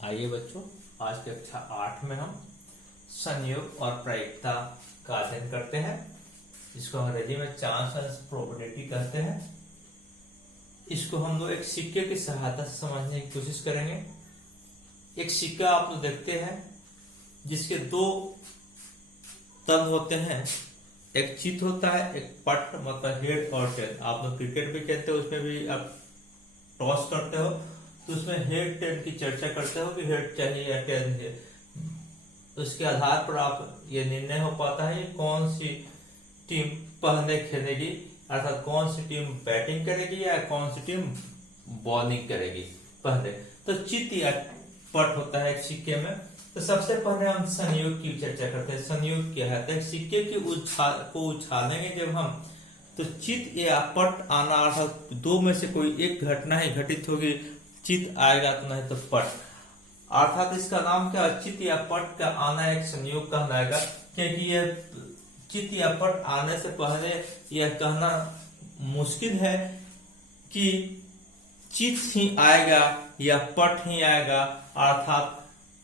आइए बच्चों, आज की कक्षा 8 में हम संयोग और प्रायिकता का अध्ययन करते हैं, जिसको अंग्रेजी में चांस एंड प्रोबेबिलिटी कहते हैं। इसको हम लोग एक सिक्के की सहायता से समझने की कोशिश करेंगे। एक सिक्का आप लोग देखते हैं जिसके दो तल होते हैं, एक चित होता है, एक पट, मतलब हेड और टेल। आप लोग क्रिकेट भी खेलते हो, उसमें भी आप टॉस करते हो तो उसमें हेड टेल की चर्चा करते हो कि हेड चाहिए या टेल है। उसके आधार पर आप ये निर्णय हो पाता है कि कौन सी टीम पहले खेलेगी, अर्थात कौन सी टीम बैटिंग करेगी या कौन सी टीम बॉलिंग करेगी पहले। तो चित या पट होता है एक सिक्के में। तो सबसे पहले हम संयोग की चर्चा करते हैं। संयोग क्या है? तो सिक्के की को उछालेंगे जब हम, तो चित या पट आना, अर्थात दो में से कोई एक घटना ही घटित होगी। चित आएगा तो नहीं तो पट, अर्थात इसका नाम क्या है? चित या पट का आना एक संयोग कहलाएगा, क्योंकि यह चित या पट आने से पहले यह कहना मुश्किल है कि चित ही आएगा या पट ही आएगा, अर्थात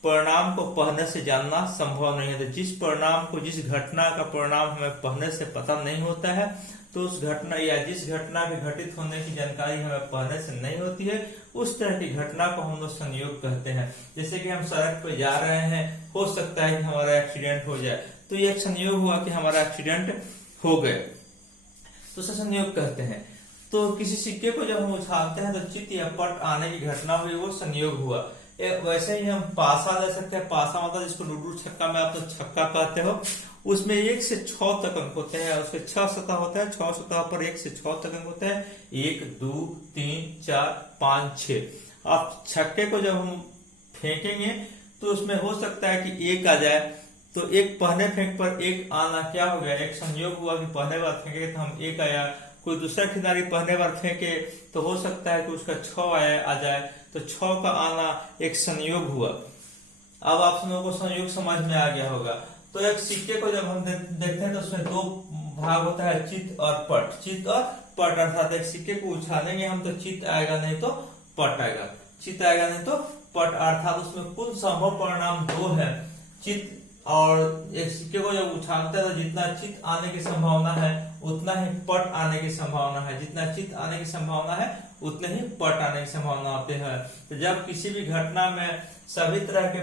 परिणाम को पहले से जानना संभव नहीं है। तो जिस परिणाम को, जिस घटना का परिणाम हमें पहले से पता नहीं होता है, तो उस घटना या जिस घटना के घटित होने की जानकारी हमें पहले से नहीं होती है, उस तरह की घटना को हम लोग संयोग कहते हैं। जैसे कि हम सड़क पर जा रहे हैं, हो सकता है कि हमारा एक्सीडेंट हो जाए, तो ये एक संयोग हुआ कि हमारा एक्सीडेंट हो गए, तो उसे संयोग कहते हैं। तो किसी सिक्के को जब हम उछालते हैं तो चित या पट आने की घटना हुई, वो संयोग हुआ। वैसे ही हम पासा ले सकते हैं। पासा मतलब जिसको लूडो छक्का में आप तो छक्का कहते हो, उसमें 1 से 6 तक अंक होते हैं। उसके 6 सतह होते हैं, 6 सतह पर 1 से 6 तक अंक होते हैं। 1 2 3 4 5 6। अब छक्के को जब हम फेंकेंगे तो उसमें हो सकता है कि 1 आ जाए, तो एक पहले फेंक पर 1 आना क्या हो गया? एक संयोग हुआ कि पहले बार फेंके तो हम 1 आया। कोई दूसरा खिलाड़ी पहले बार फेंके तो हो सकता है कि उसका 6 आ जाए, तो 6 का आना एक संयोग हुआ। अब आप लोगों को संयोग समझ में आ गया होगा। तो एक सिक्के को जब हम देखते हैं तो उसमें दो भाग होता है, चित और पट। चित और पट, अर्थात एक सिक्के को उछालेंगे हम तो चित आएगा नहीं तो पट आएगा, चित आएगा नहीं तो पट, अर्थात उसमें कुल संभव परिणाम 2 है, चित। और एक सिक्के को जब उछालते हैं तो जितना चित आने की संभावना है उतना ही पट आने की संभावना है, जितना चित आने की संभावना है उतने ही पट आने की संभावना होती है। तो जब किसी भी घटना में सभी तरह के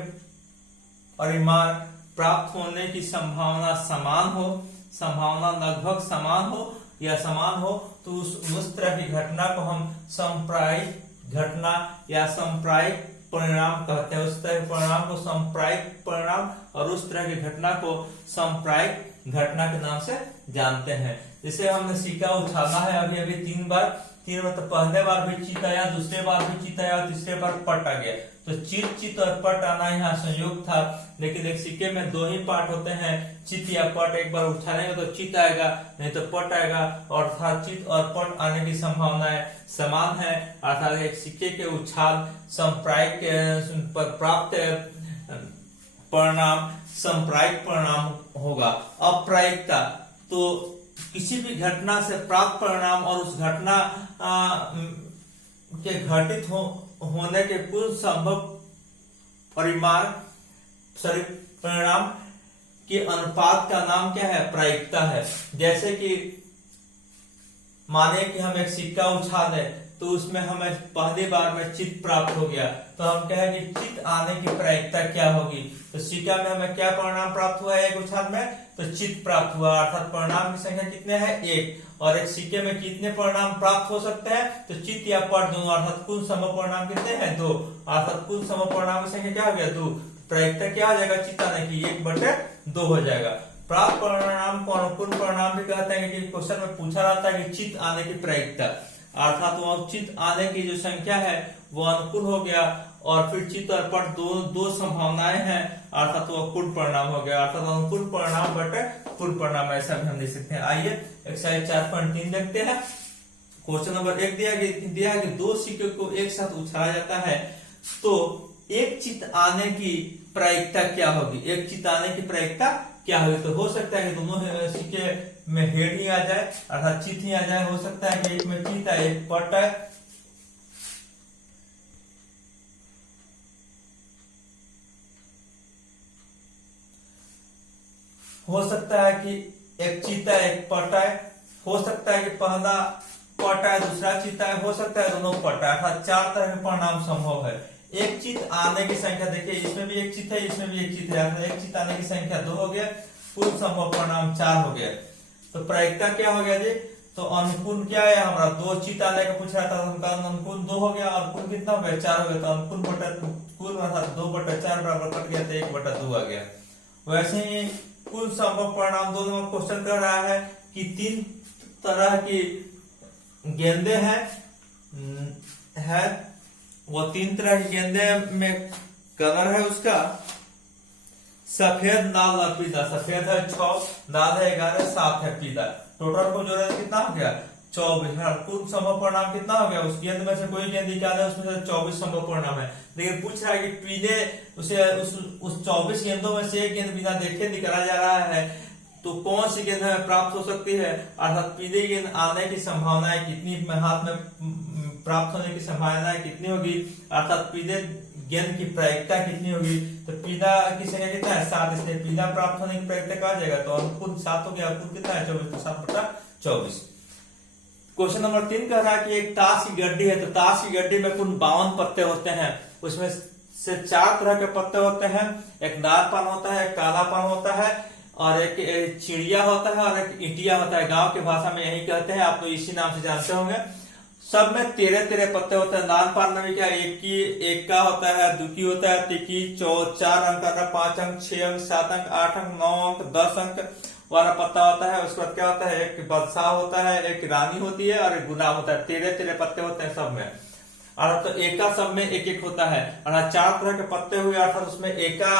परिमाण प्राप्त होने की संभावना समान हो, संभावना लगभग समान हो या समान हो, तो उस तरह की घटना को हम समप्रायिक घटना या समप्रायिक परिणाम कहते हैं। उस तरह के परिणाम को समप्रायिक परिणाम और उस तरह की घटना को समप्रायिक घटना के नाम से जानते हैं। जैसे हमने सिक्का उछाला है अभी 3 बार, तो पहले बार भी चित आया, दूसरे बार भी चित आया और तीसरे बार पट आ गया। तो चित और पट आना यहाँ संयोग था, लेकिन एक सिक्के में 2 ही पार्ट होते हैं, चित या पट। एक बार उछालेंगे तो चित आएगा नहीं तो पट आएगा, और अर्थात चित और पट आने की संभावनाएं समान है। अर्थात एक सिक्के के उछाल संप्रायिक पर प्राप्त परिणाम समप्रायिक परिणाम होगा। अप्रायिकता तो किसी भी घटना से प्राप्त परिणाम और उस घटना के घटित होने के कुल संभव परिणाम के अनुपात का नाम क्या है? प्रायिकता है। जैसे कि माने कि हम एक सिक्का उछाले तो उसमें हमें पहली बार में चित प्राप्त हो गया, तो हम कहेंगे चित आने की प्रायिकता क्या होगी? तो सिक्का में हमें क्या परिणाम प्राप्त हुआ है? एक उछाल में तो चित प्राप्त हुआ, अर्थात परिणाम की संख्या कितने हैं? 1। और एक सिक्के में कितने परिणाम प्राप्त हो सकते हैं? तो चित या पट दोनों, अर्थात कुल संभव परिणाम कितने हैं? 2, अर्थात कुल संभव परिणाम की संख्या क्या हो गया? 2। प्रायिकता क्या हो जाएगा? चित आने की 1/2 हो जाएगा। प्राप्त परिणाम को अनुकूल परिणाम भी कहते हैं, कि क्वेश्चन में पूछा जाता है कि चित आने की प्रायिकता, अर्थात वो चित आने की जो संख्या है वो अनुकूल हो गया, और फिर चित और पट दो संभावनाएं हैं, अर्थात वो कुल परिणाम हो गया, अर्थात अनुकूल परिणाम बटे कुल परिणाम, ऐसा भी हम लिख सकते हैं। आइए एक्सरसाइज 4.3 देखते हैं। क्वेश्चन नंबर 1 दिया कि 2 सिक्के को एक साथ उछाला जाता है, तो एक चित आने की प्रायिकता क्या होगी? एक चित आने की प्रायिकता क्या होगी? तो हो सकता है कि दोनों सिक्के में हेड ही आ जाए, अर्थात चित ही आ जाए। हो सकता है कि एक में चित है, एक पट है। हो सकता है कि एक चीता एक पटा है, हो सकता है कि पहला पटा है दूसरा चीता है, हो सकता है दोनों पटा है, अर्थात 4 तरह के परिणाम संभव है। एक चीत आने की संख्या देखिए, इसमें भी एक चीत है, इसमें भी एक चीत है, एक चीत आने की संख्या 2 हो गया, कुल संभव परिणाम 4 हो गया। तो प्रायिकता क्या हो गया जी, तो अनुकूल क्या है हमारा, 2 चीत आने का पूछ रहा था, उनका अनुकूल 2 हो गया, और कुल कितना हो गया 4 हो गया। तो अनुकूल बटा कुल अर्थात 2/4 बराबर कट गया, तो 1/2 आ गया। वैसे ही कुल संभव परिणाम 2 नंबर क्वेश्चन कर रहा है कि 3 तरह की गेंदे है वो 3 तरह की गेंदे में कलर है उसका सफेद, लाल और पीला। सफेद है 6, लाल है 11, 7 है पीला। टोटल को जोड़े कितना हो गया 24। कुल संभव परिणाम कितना हो गया, उस गेंद में से कोई गेंद निकाले उसमें से 24 संभव परिणाम है। लेकिन पूछ रहा है कि पीले उस 24 गेंदों में से एक गेंद बिना देखे निकाला जा रहा है, तो कौन सी गेंद हमें प्राप्त हो सकती है, अर्थात पीले गेंद आने की संभावनाएं कितनी, हाथ में प्राप्त होने की संभावनाएं कितनी होगी, अर्थात पीले गेंद की प्रायिकता कितनी होगी। तो पीला की संख्या कितना है 7, इसलिए पीला प्राप्त होने की प्रायिकता कहा जाएगा, तो अनुकूल 7 हो गया, अनुकूल कितना है 24, तो 7/24। क्वेश्चन नंबर 3 कह रहा है कि एक ताश की गड्डी है, तो ताश की गड्डी में कुल 52 पत्ते होते हैं, उसमें से 4 तरह के पत्ते होते हैं, एक लाल पान होता है, एक काला पान होता है, और एक चिड़िया होता है, और एक ईटिया होता है। गांव की भाषा में यही कहते हैं, आप तो इसी नाम से जानते होंगे। सब में 13 पत्ते होते हैं। लाल पान में भी क्या एक का होता है, 2 की होता है, 3 की 4 अंक का, 5 अंक, 6 अंक, 7 अंक, 8 अंक, 9 अंक, 10 अंक वाला पत्ता होता है। उसके बाद क्या होता है, एक बादशाह होता है, एक रानी होती है, और एक गुलाब होता है। 13 पत्ते होते हैं सब में। और तो एका सब में एक होता है, और 4 तरह के पत्ते हुए, अर्थात उसमें एका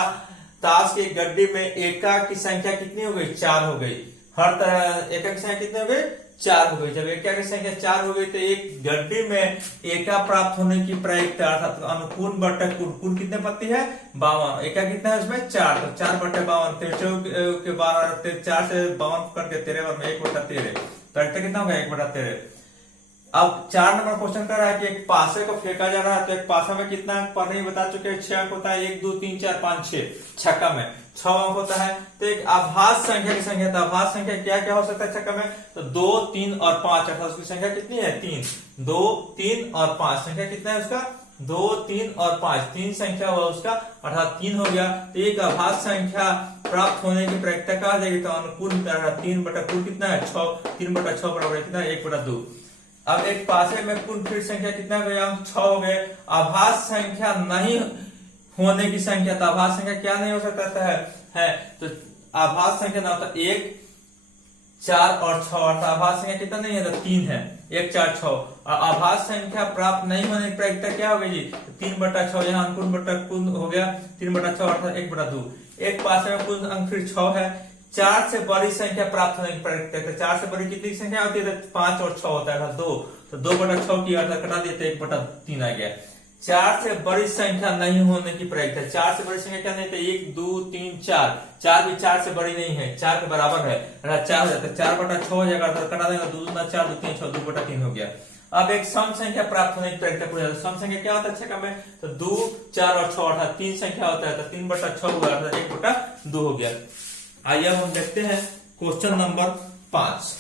ताश की गड्डी में एका की संख्या कितनी हो गई 4 हो गई। हर तरह एका की संख्या कितनी हो गई 4 हो गई। जब एका की संख्या 4 हो गई तो एक गड्डी में एका प्राप्त होने की प्रायिकता अर्थात अनुकूल बटा कुल कितने पत्ती है 52। एका कितना है उसमें 4, तो 4/52, 13 के 12, 4 से 52 करके 13 में 1/13, प्रायिकता कितना होगा 1/13। अब 4 नंबर क्वेश्चन कर रहा है कि एक पासे को फेंका जा रहा है, तो एक पासा में कितना अंक पहले ही बता चुके हैं 6 अंक होता है, 1 2 3 4 5 6, छक्का में 6 अंक होता है। तो एक आभास संख्या की संख्या, तो आभास संख्या क्या क्या हो सकता है छक्का में, तो 2 3 और 5, अर्थात उसकी संख्या कितनी है 3, 2 3 और 5, संख्या कितना है उसका 2 3 और 5, 3 संख्या हुआ उसका, अर्थात 3 हो गया। तो एक आभास संख्या प्राप्त होने की प्रायिकता कहा जाएगी, तो अनुकूल 3/कुल कितना है 6, 3/6 बराबर कितना है 1/2। अब एक पासे में कुल फिर संख्या कितना हो गया 6 हो गए। आभास संख्या नहीं होने की संख्या, तो आभास संख्या क्या नहीं हो सकता है तो आभास संख्या ना होता 1 4 और 6, अर्थात आभास संख्या कितना नहीं है तो 3 है, 1 4 6। और आभास संख्या प्राप्त नहीं होने की प्रायिकता क्या हो गई जी 3/6, यहाँ अनुकूल बटा कुल हो गया 3/6 अर्थात 1/2। एक पासे में कुल अंक फिर 6 है। 4 से बड़ी संख्या प्राप्त होने की प्रायिकता है, 4 से बड़ी कितनी संख्या होती है तो 5 और 6 होता है 2, तो 2/6 की अर्थात कटा दिए तो 1/3 आ गया। 4 से बड़ी संख्या नहीं होने की प्रायिकता, 4 से बड़ी संख्या क्या नहीं, तो 1 2 3 4, 4 भी 4 से बड़ी नहीं है, 4 के बराबर है, 4 हो जाता है, 4/6 हो जाएगा, अर्थात कटा देगा 2 2 4 2 3 6, 2/3 हो गया। अब एक सम संख्या प्राप्त होने की प्रायिकता पूछा जाता है। सम संख्या क्या होता है छक्का में, तो 2 4 और 6, अर्थात 3 संख्या होता है, तो 3/6 हुआ, अर्थात 1/2 हो गया। आइए हम देखते हैं क्वेश्चन नंबर 5।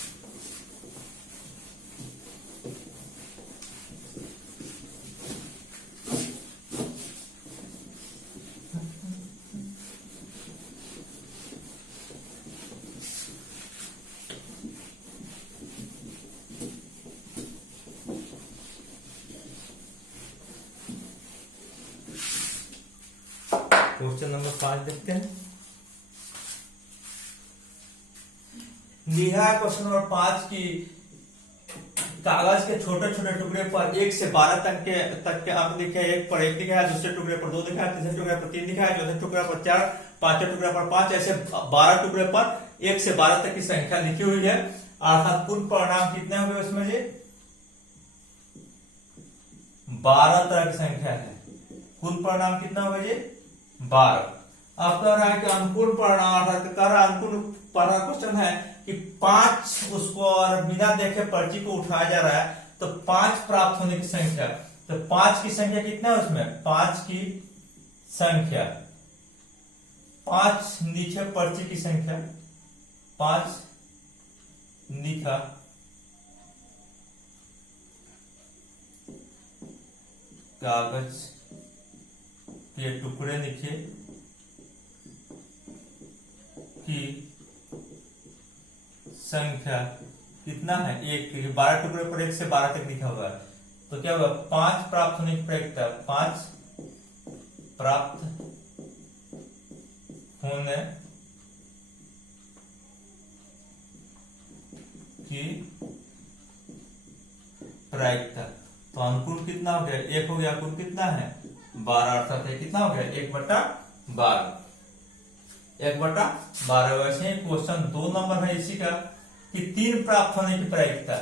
क्वेश्चन नंबर 5 देखते हैं। लिखा है क्वेश्चन नंबर 5 की कागज के छोटे छोटे टुकड़े पर 1 से 12 तक के अंक लिखे, एक पर 1 लिखा है, दूसरे टुकड़े पर 2 लिखा है, तीसरे टुकड़े पर 3 लिखा है, चौथे टुकड़े पर 4, पांचवें टुकड़े पर 5, ऐसे 12 टुकड़े पर 1 से 12 तक की संख्या लिखी हुई है। अर्थात कुल परिणाम कितने होंगे उसमें जी 12 तरह की संख्या है। कुल परिणाम कितना होगा जी 12। अब कह रहा है कि अनुकूल परिणाम, अर्थात कह रहा है अनुकूल परिणाम क्वेश्चन है कि 5 उसको और बिना देखे पर्ची को उठाया जा रहा है, तो 5 प्राप्त होने की संख्या, तो 5 की संख्या कितना है उसमें 5 की संख्या 5 नीचे पर्ची की संख्या 5 लिखा, कागज के टुकड़े लिखे की संख्या कितना है, 1, क्योंकि 12 टुकड़े पर 1 से 12 तक लिखा हुआ है। तो क्या होगा, 5 प्राप्त होने की प्रायिकता, 5 प्राप्त होने की प्रायिकता। तो अनुकूल कितना हो गया, 1 हो गया, कुल कितना है 12, अर्थात कितना हो गया 1/12, 1/12। वैसे ही क्वेश्चन 2 नंबर है इसी का कि 3 प्राप्त होने की प्रायिकता,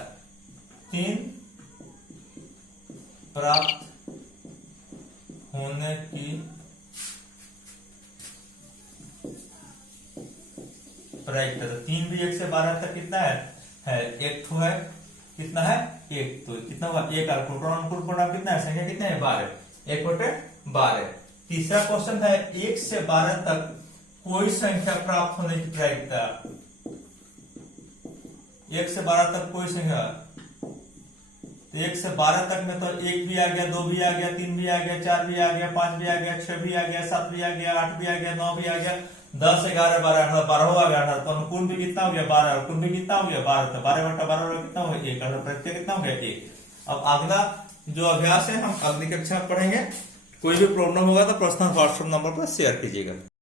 3 प्राप्त होने की प्रायिकता। तो 3 भी 1 से 12 तक कितना है 1 तो है, कितना है 1, तो कितना हुआ 1, अनुकूल परिणाम कितना है, संख्या कितना है 12, 1/12। तीसरा क्वेश्चन है 1 से 12 तक कोई संख्या प्राप्त होने की प्रायिकता, 1 से 12 तक कोई संख्या। तो 1 से 12 तक में तो 1 भी आ गया, 2 भी आ गया, 3 भी आ गया, 4 भी आ गया, 5 भी आ गया, 6 भी आ गया, 7 भी आ गया, 8 भी आ गया, 9 भी आ गया, 10, 11, 12, 18, 12 आ गया 18। तो अनुकूल भी कितना हो गया 12, और कुल भी कितना हो गया 12। तो 12/12 कितना हो गया 1, प्रत्यय कितना हो गया 1। अब अगला जो अभ्यास है हम अगली कक्षा में पढ़ेंगे। कोई भी प्रॉब्लम होगा तो पर्सनल व्हाट्सएप नंबर पर शेयर कीजिएगा।